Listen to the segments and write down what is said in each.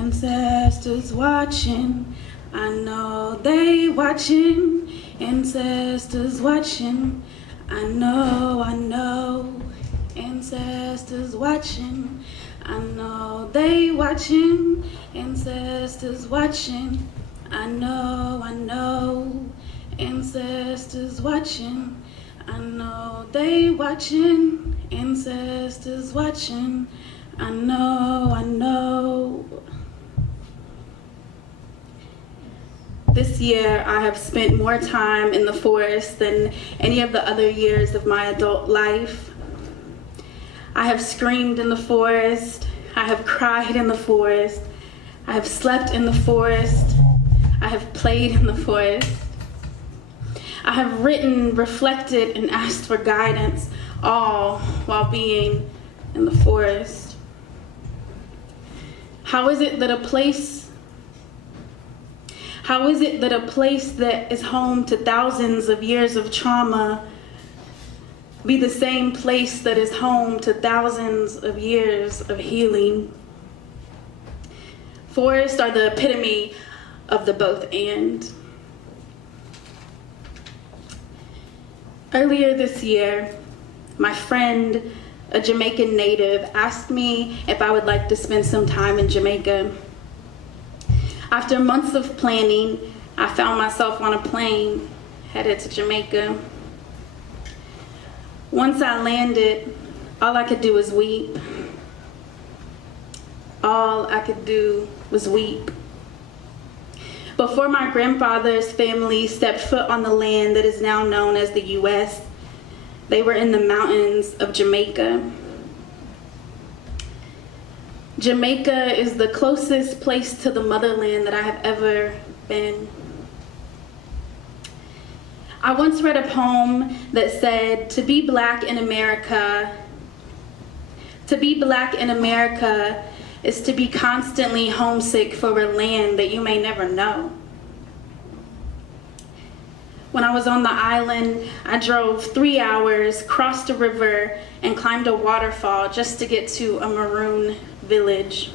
Ancestors watching, I know they watching. Ancestors watching, I know. Ancestors watching, I know they watching. Ancestors watching, I know. Ancestors watching, I know they watching. Ancestors watching, I know. This year, I have spent more time in the forest than any of the other years of my adult life. I have screamed in the forest. I have cried in the forest. I have slept in the forest. I have played in the forest. I have written, reflected, and asked for guidance, all while being in the forest. How is it that a place that is home to thousands of years of trauma be the same place that is home to thousands of years of healing? Forests are the epitome of the both and. Earlier this year, my friend, a Jamaican native, asked me if I would like to spend some time in Jamaica. After months of planning, I found myself on a plane headed to Jamaica. Once I landed, all I could do was weep. All I could do was weep. Before my grandfather's family stepped foot on the land that is now known as the U.S., they were in the mountains of Jamaica. Jamaica is the closest place to the motherland that I have ever been. I once read a poem that said, to be black in America is to be constantly homesick for a land that you may never know. When I was on the island, I drove 3 hours, crossed a river, and climbed a waterfall just to get to a maroon village.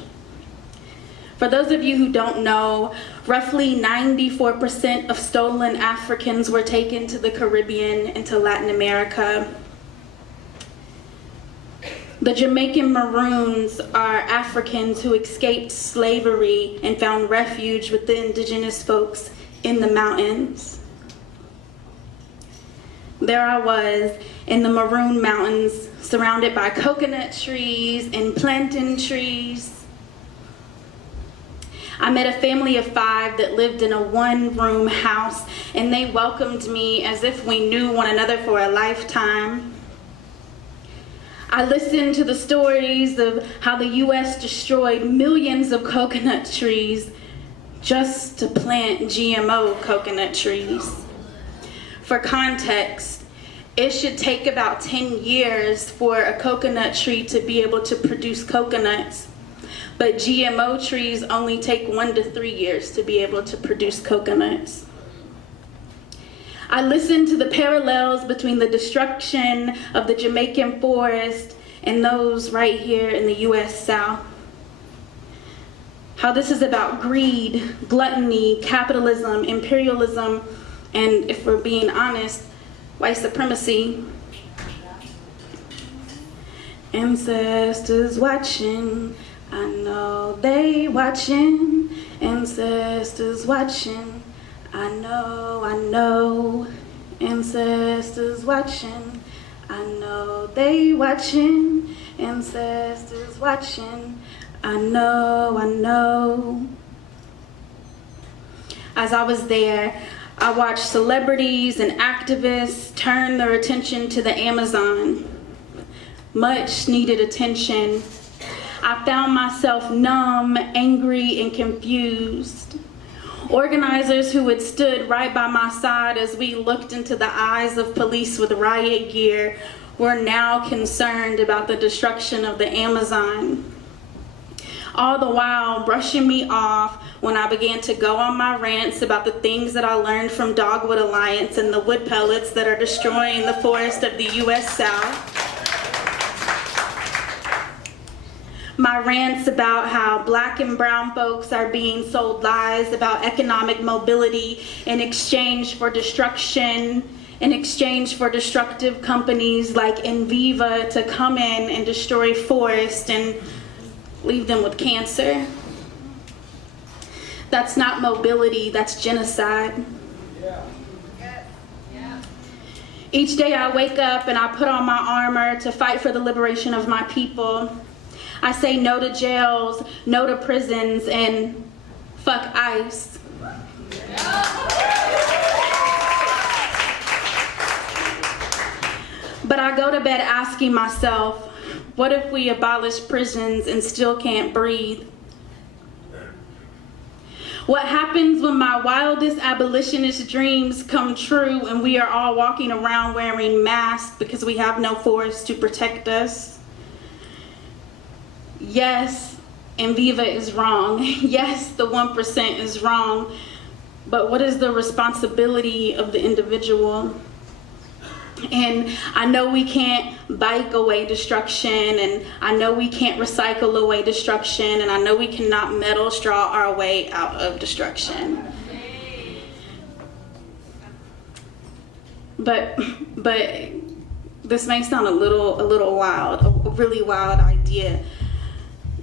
For those of you who don't know, roughly 94% of stolen Africans were taken to the Caribbean and to Latin America. The Jamaican Maroons are Africans who escaped slavery and found refuge with the indigenous folks in the mountains. There I was in the Maroon Mountains, surrounded by coconut trees and plantain trees. I met a family of 5 that lived in a 1-room house, and they welcomed me as if we knew one another for a lifetime. I listened to the stories of how the U.S. destroyed millions of coconut trees just to plant GMO coconut trees. For context, it should take about 10 years for a coconut tree to be able to produce coconuts, but GMO trees only take 1 to 3 years to be able to produce coconuts. I listened to the parallels between the destruction of the Jamaican forest and those right here in the U.S. South. How this is about greed, gluttony, capitalism, imperialism, and if we're being honest, white supremacy. Ancestors watching, I know they watching. Ancestors watching, I know. Ancestors watching, I know they watching. Ancestors watching, I know. As I was there, I watched celebrities and activists turn their attention to the Amazon. Much needed attention. I found myself numb, angry, and confused. Organizers who had stood right by my side as we looked into the eyes of police with riot gear were now concerned about the destruction of the Amazon. All the while brushing me off when I began to go on my rants about the things that I learned from Dogwood Alliance and the wood pellets that are destroying the forest of the U.S. South. My rants about how black and brown folks are being sold lies about economic mobility in exchange for destruction, in exchange for destructive companies like Enviva to come in and destroy forests and leave them with cancer. That's not mobility, that's genocide. Each day I wake up and I put on my armor to fight for the liberation of my people. I say no to jails, no to prisons, and fuck ICE. But I go to bed asking myself, what if we abolish prisons and still can't breathe? What happens when my wildest abolitionist dreams come true and we are all walking around wearing masks because we have no forest to protect us? Yes, Enviva is wrong. Yes, the 1% is wrong. But what is the responsibility of the individual? And I know we can't bike away destruction, and I know we can't recycle away destruction, and I know we cannot metal straw our way out of destruction. But this may sound a little wild, a really wild idea,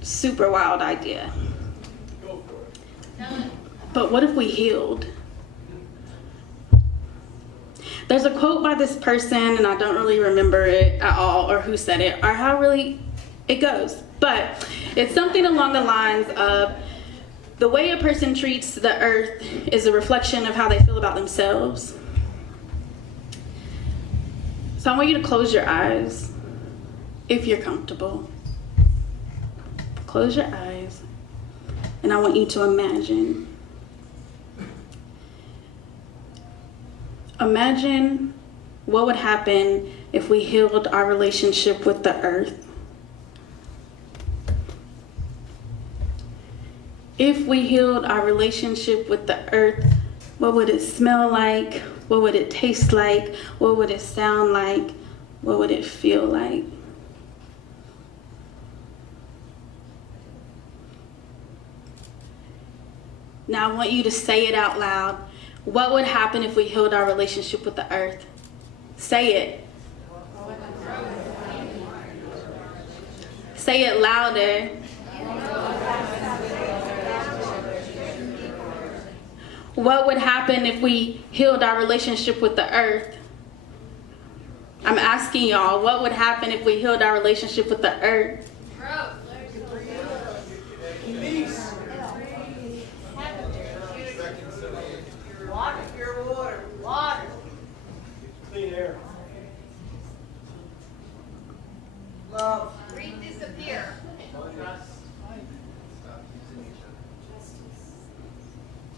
super wild idea. But what if we healed? There's a quote by this person, and I don't really remember it at all, or who said it, or how really it goes. But it's something along the lines of, the way a person treats the earth is a reflection of how they feel about themselves. So I want you to close your eyes, if you're comfortable. Close your eyes, and I want you to imagine. Imagine what would happen if we healed our relationship with the earth. If we healed our relationship with the earth, what would it smell like? What would it taste like? What would it sound like? What would it feel like? Now I want you to say it out loud. What would happen if we healed our relationship with the earth? Say it. Say it louder. What would happen if we healed our relationship with the earth? I'm asking y'all, what would happen if we healed our relationship with the earth? Water. Clean air. Love. Greed disappear.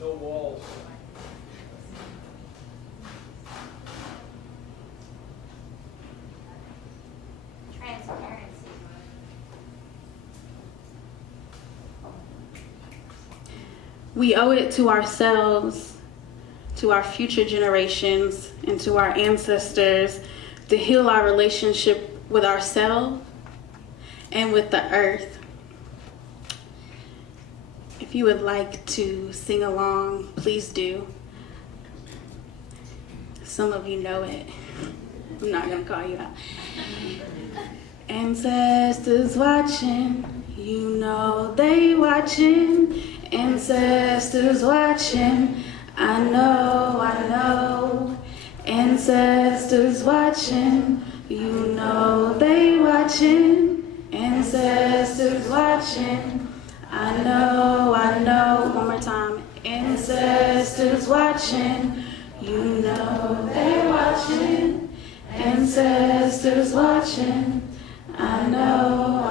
No walls. Transparency. We owe it to ourselves, to our future generations, and to our ancestors to heal our relationship with ourselves and with the earth. If you would like to sing along, please do. Some of you know it. I'm not gonna call you out. Ancestors watching, you know they watching. Ancestors watching, I know. Ancestors watching, you know they watching. Ancestors watching, I know. One more time. Ancestors watching, you know they watching. Ancestors watching, I know.